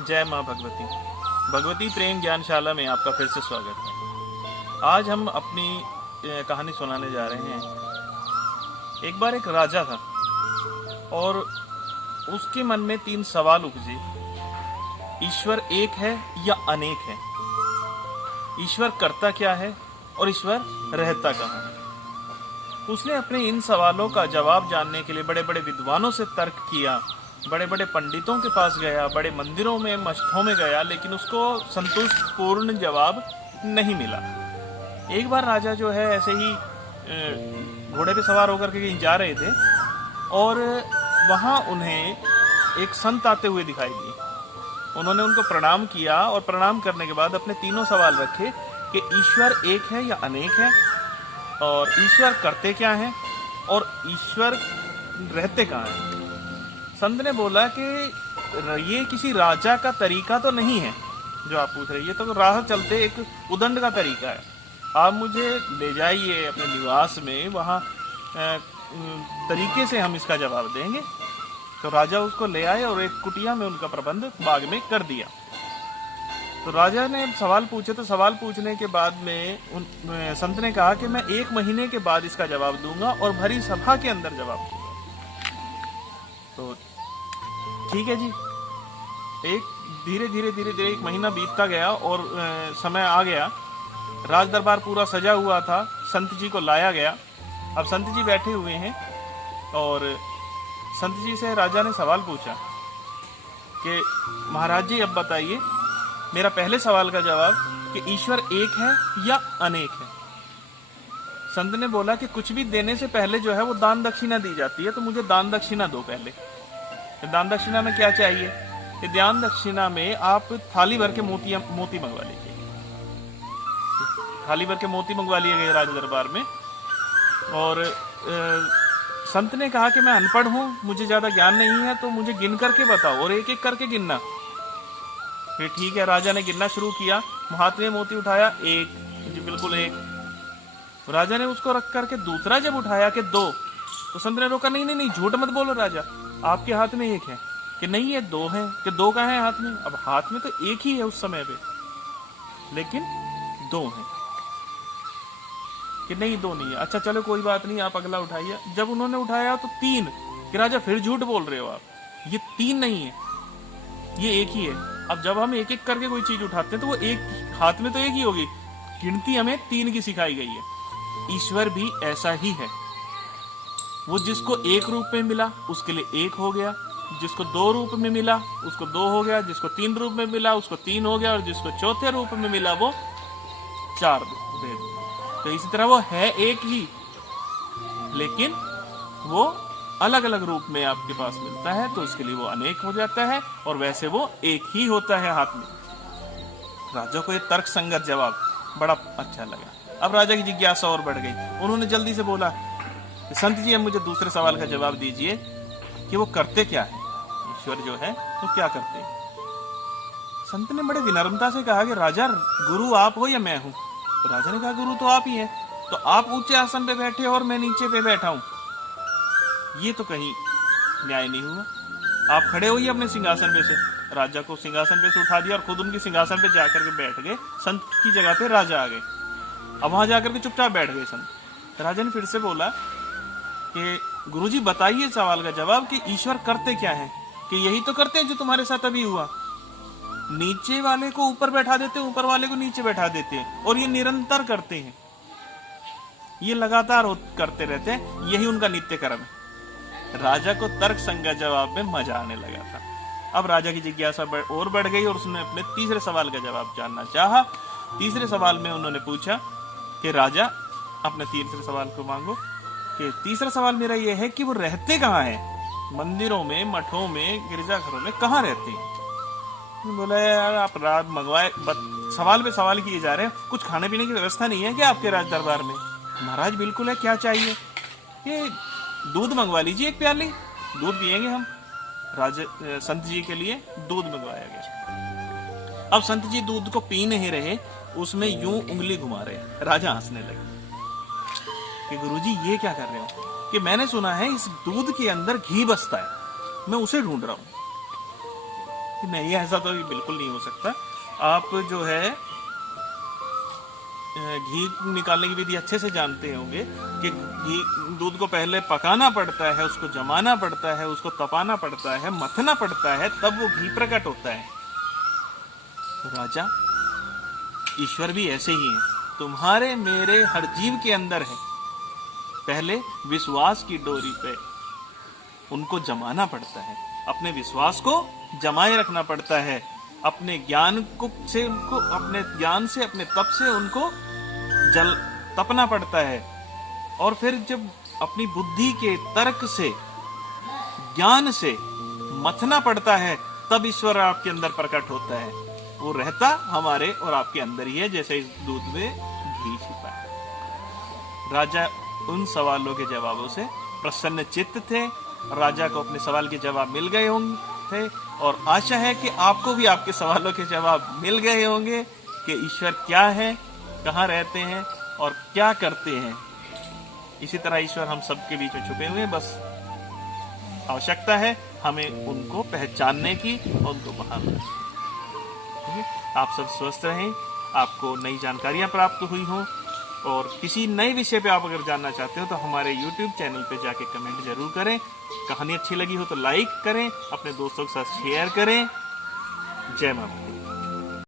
जय माँ भगवती। भगवती प्रेम ज्ञानशाला में आपका फिर से स्वागत है। आज हम अपनी कहानी सुनाने जा रहे हैं। एक बार एक राजा था और उसके मन में 3 सवाल उपजे। ईश्वर एक है या अनेक है? ईश्वर करता क्या है और ईश्वर रहता कहाँ है? उसने अपने इन सवालों का जवाब जानने के लिए बड़े बड़े विद्वानों से तर्क किया, बड़े बड़े पंडितों के पास गया, बड़े मंदिरों में मठों में गया, लेकिन उसको संतुष्ट पूर्ण जवाब नहीं मिला। एक बार राजा जो है ऐसे ही घोड़े पे सवार होकर के कहीं जा रहे थे और वहां उन्हें एक संत आते हुए दिखाई दिए। उन्होंने उनको प्रणाम किया और प्रणाम करने के बाद अपने 3 सवाल रखे कि ईश्वर एक है या अनेक है, और ईश्वर करते क्या है, और ईश्वर रहते कहाँ है। संत ने बोला कि ये किसी राजा का तरीका तो नहीं है जो आप पूछ रहे, ये तो राह चलते एक उदंड का तरीका है। आप मुझे ले जाइए अपने निवास में, वहाँ तरीके से हम इसका जवाब देंगे। तो राजा उसको ले आए और एक कुटिया में उनका प्रबंध बाग में कर दिया। तो राजा ने सवाल पूछे, तो सवाल पूछने के बाद में संत ने कहा कि मैं 1 महीने के बाद इसका जवाब दूंगा और भरी सभा के अंदर जवाब दूंगा। तो ठीक है जी। धीरे धीरे 1 महीना बीतता गया और समय आ गया। राज दरबार पूरा सजा हुआ था। संत जी को लाया गया। अब संत जी बैठे हुए हैं और संत जी से राजा ने सवाल पूछा कि महाराज जी अब बताइए मेरा पहले सवाल का जवाब कि ईश्वर एक है या अनेक है। संत ने बोला कि कुछ भी देने से पहले जो है वो दान दक्षिणा दी जाती है, तो मुझे दान दक्षिणा दो पहले। दान दक्षिणा में क्या चाहिए? कि दान दक्षिणा में आप थाली भर के मोती मंगवा लीजिए। थाली भर के मोती मंगवा लिए गए राज दरबार में। और संत ने कहा कि मैं अनपढ़ हूं, मुझे ज्यादा ज्ञान नहीं है, तो मुझे गिन करके बताओ और एक एक करके गिनना। फिर ठीक है, राजा ने गिनना शुरू किया। हाथ में मोती उठाया, 1 जी, बिल्कुल 1। राजा ने उसको रख करके दूसरा जब उठाया कि 2, तो संत ने रोका, नहीं, झूठ मत बोलो राजा, आपके हाथ में 1 है। कि नहीं, ये 2 हैं। कि 2 कहाँ है हाथ में? अब हाथ में तो 1 ही है उस समय पे, लेकिन 2 हैं। कि नहीं, 2 नहीं है। अच्छा चलो कोई बात नहीं, आप अगला उठाइए। जब उन्होंने उठाया तो 3। कि राजा फिर झूठ बोल रहे हो आप, ये 3 नहीं है, ये 1 ही है। अब जब हम एक एक करके कोई चीज उठाते हैं तो वो एक हाथ में तो 1 ही होगी। गिनती हमें 3 की सिखाई गई है। ईश्वर भी ऐसा ही है। वो जिसको 1 रूप में मिला उसके लिए 1 हो गया, जिसको 2 रूप में मिला उसको 2 हो गया, जिसको 3 रूप में मिला उसको 3 हो गया, और जिसको 4थे रूप में मिला वो 4 दे दिया। तो इसी तरह वो है 1 ही, लेकिन वो अलग अलग रूप में आपके पास मिलता है, तो उसके लिए वो अनेक हो जाता है, और वैसे वो 1 ही होता है हाथ में। राजा को ये तर्क संगत जवाब बड़ा अच्छा लगा। अब राजा की जिज्ञासा और बढ़ गई। उन्होंने जल्दी से बोला, संत जी अब मुझे दूसरे सवाल का जवाब दीजिए कि वो करते क्या है, ईश्वर जो है वो क्या करते हैं। संत ने बड़े विनम्रता से कहा कि राजा, गुरु आप हो या मैं हूं? तो राजा ने कहा, गुरु तो आप ही हैं। तो आप ऊंचे आसन पे बैठे और मैं नीचे पे बैठा हूं, ये तो कहीं न्याय नहीं हुआ। आप खड़े होइए अपने सिंहासन पे से। राजा को सिंहासन पे से उठा दिया और खुद उनके सिंहासन पे जाकर के बैठ गए। संत की जगह पे राजा आ गए। अब वहां जाकर के चुपचाप बैठ गए संत। राजा ने फिर से बोला कि गुरुजी बताइए सवाल का जवाब कि ईश्वर करते क्या है? कि यही तो करते हैं जो तुम्हारे साथ अभी हुआ। नीचे वाले को ऊपर बैठा देते हैं, ऊपर वाले को नीचे बैठा देते हैं, और ये निरंतर करते हैं, ये लगातार करते रहते हैं, यही उनका नित्य कर्म है। राजा को तर्क संगत जवाब में मजा आने लगा था। अब राजा की जिज्ञासा और बढ़ गई और उसने अपने तीसरे सवाल का जवाब जानना चाहा। तीसरे सवाल में उन्होंने पूछा कि राजा अपने तीसरे सवाल को मांगो। कि तीसरा सवाल मेरा यह है कि वो रहते कहाँ हैं? मंदिरों में, मठों में, गिरजाघरों में कहाँ रहते हैं? बोला, यार आप रात मंगवाए, सवाल पे सवाल किए जा रहे हैं, कुछ खाने पीने की व्यवस्था नहीं है क्या आपके राज दरबार में? महाराज बिल्कुल है, क्या चाहिए? ये दूध मंगवा लीजिए 1 प्याली, दूध पियेंगे हम। संत जी के लिए दूध मंगवाया गया। अब संत जी दूध को पी नहीं रहे, उसमें यूं उंगली घुमा रहे। राजा हंसने लगे कि गुरुजी ये क्या कर रहे हो? कि मैंने सुना है इस दूध के अंदर घी बसता है, मैं उसे ढूंढ रहा हूं। नहीं, ऐसा तो बिल्कुल नहीं हो सकता। आप जो है घी निकालने की विधि अच्छे से जानते होंगे कि घी दूध को पहले पकाना पड़ता है, उसको जमाना पड़ता है, उसको तपाना पड़ता है, मथना पड़ता है, तब वो घी प्रकट होता है। तो राजा, ईश्वर भी ऐसे ही है, तुम्हारे मेरे हर जीव के अंदर है। पहले विश्वास की डोरी पे उनको जमाना पड़ता है, अपने विश्वास को जमाए रखना पड़ता है, अपने ज्ञान को से उनको, अपने ज्ञान से, अपने तप से उनको जल तपना पड़ता है। और फिर जब अपनी बुद्धि के तर्क से, ज्ञान से मथना पड़ता है, तब ईश्वर आपके अंदर प्रकट होता है। वो रहता हमारे और आपके अंदर ही है, जैसे इस दूध में घी छिपा है। राजा उन सवालों के जवाबों से प्रसन्न चित्त थे। राजा को अपने सवाल के जवाब मिल गए होंगे और आशा है कि आपको भी आपके सवालों के जवाब मिल गए होंगे कि ईश्वर क्या है, कहाँ रहते हैं और क्या करते हैं। इसी तरह ईश्वर हम सबके बीच में छुपे हुए हैं, बस आवश्यकता है हमें उनको पहचानने की और उनको बहाना। आप सब स्वस्थ रहें, आपको नई जानकारियां प्राप्त हुई हों, और किसी नए विषय पे आप अगर जानना चाहते हो तो हमारे YouTube चैनल पे जाके कमेंट जरूर करें। कहानी अच्छी लगी हो तो लाइक करें, अपने दोस्तों के साथ शेयर करें। जय माता दी।